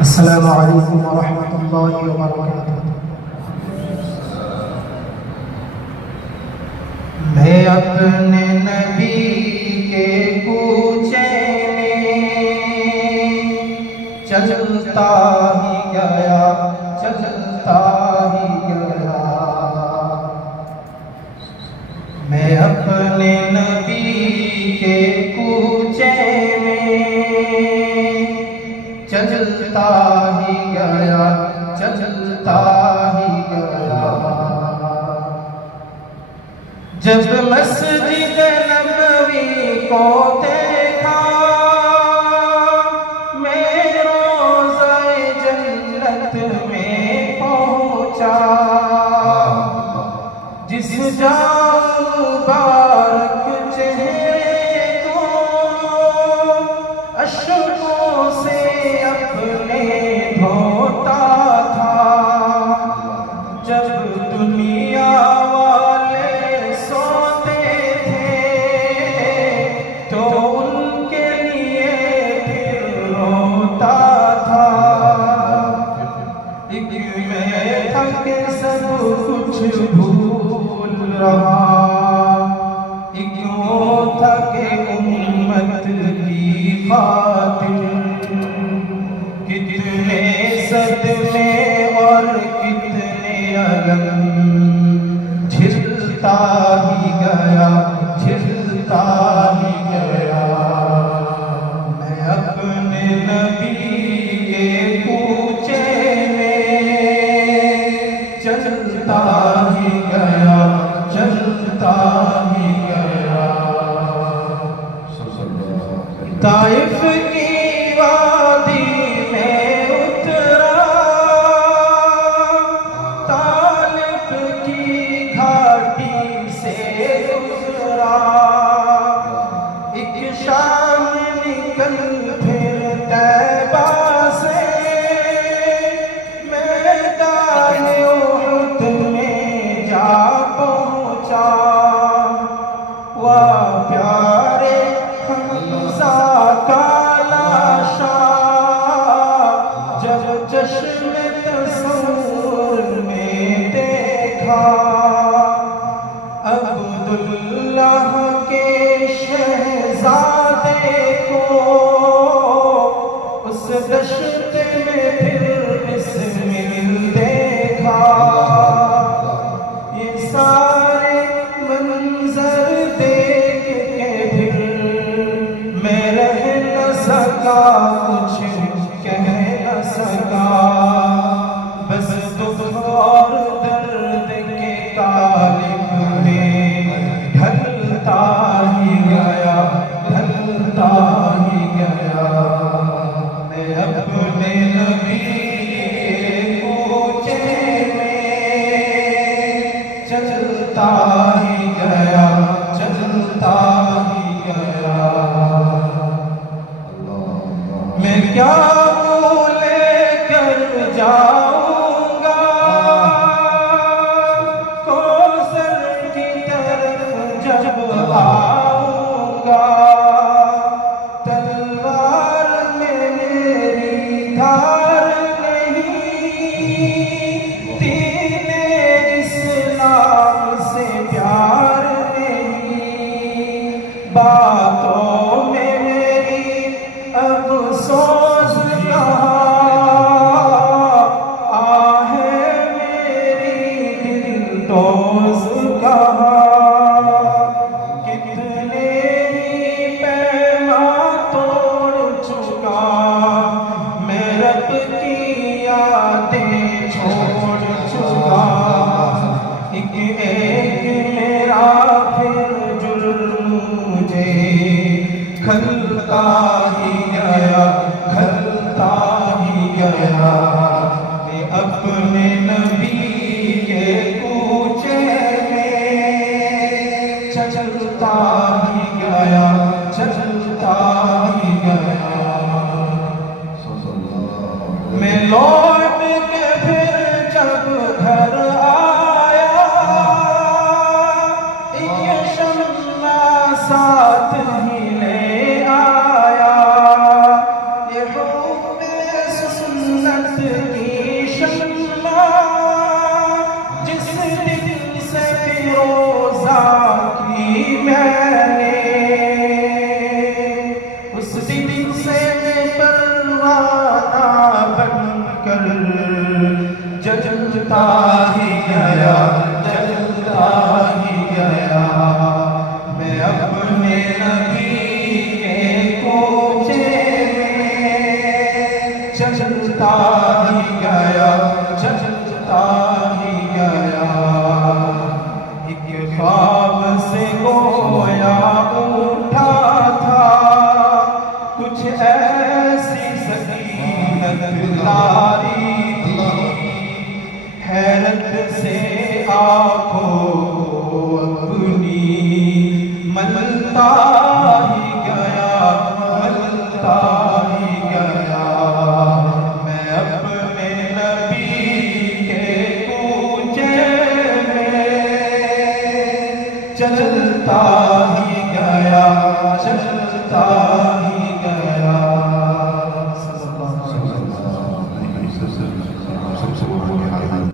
السلام علیکم ورحمۃ اللہ وبرکاتہ۔ میں اپنے نبی کے کوچے میں چلتا ہی گیا، چلتا ہی گیا۔ میں اپنے نبی کے کوچے میں چلتا ہی گیا، چلتا ہی گیا۔ جب مسجد نبوی کو دیکھا، میں روضہ جنت میں پہنچا۔ جس جان مبارک چہرے کو اشکوں سے اپنے دھوتا تھا، جب دنیا والے سوتے تھے تو ان کے لیے پھر روتا تھا۔ ایک میں تھا کہ سب کچھ بھول رہا، ایک وہ تھا کہ امت کی خاطر کتنے صدمے اور کتنے الم جھلتا ہی گیا، جھلتا ہی گیا۔ میں اپنے نبی کے کوچے میں چلتا ہی گیا، چلتا ہی گیا۔ طائف کی وادی میں اترا، طالب کی گھاٹی سے گزرا۔ ایک شام نکل پھر طیبہ سے میدان احد میں جا پہنچا۔ وہ پیارے حمزہ کا لاشا جب چشم تصور میں دیکھا، عبداللہ کے شہزادے کو اس دشت میں پھر بسمل دیکھا۔ یہ سارے منظر دیکھ کے پھر میں رہ نہ سکا، کچھ کہہ نہ سکا، بس دکھ اور درد کے قالب میں ڈھلتا ہی گیا، ڈھلتا ہی گیا۔ میں اپنے نبی کے کوچے میں چلتا ہی گیا، چلتا ہی گیا۔ میں کیا لے کر جاؤں گا کوثر کی طرف جب آؤں گا، تلوار میں میری دھار نہیں، دین اسلام سے پیار نہیں، باتوں میں میری اب سوز کہاں، آہ میری دل دوز کہاں، کتنے ہی پیمان توڑ چکا، میں رب کی یادیں چھوڑ چکا۔ ایک ایک میرا پھر جرم مجھے کھلتا ہی گیا، کھلتا ہی گیا۔ میں اپنے نبی کے کوچے میں چلتا ہی گیا، چلتا ہی گیا۔ میں لوٹ کے پھر جب گھر آیا، ایک شمع ساتھ ہی لے آیا۔ یہ حب جنت کی شمع جس دن سے فیروزہ کی میں نے، اس دن سے میں پروانہ بن کر جلتا ہی گیا، جلتا ہی گیا، میں اپنے نبی کے کوچے میں چلتا ہی گیا، چلتا ہی گیا، ایک خواب سے گویا اٹھا تھا، کچھ ایسی سکینت تاری حیرت سے آنکھوں کو اپنی ملتا ہی گیا، ملتا ہی گیا، میں اپنے نبی کے کوچے میں چلتا ہی گیا، چلتا ہی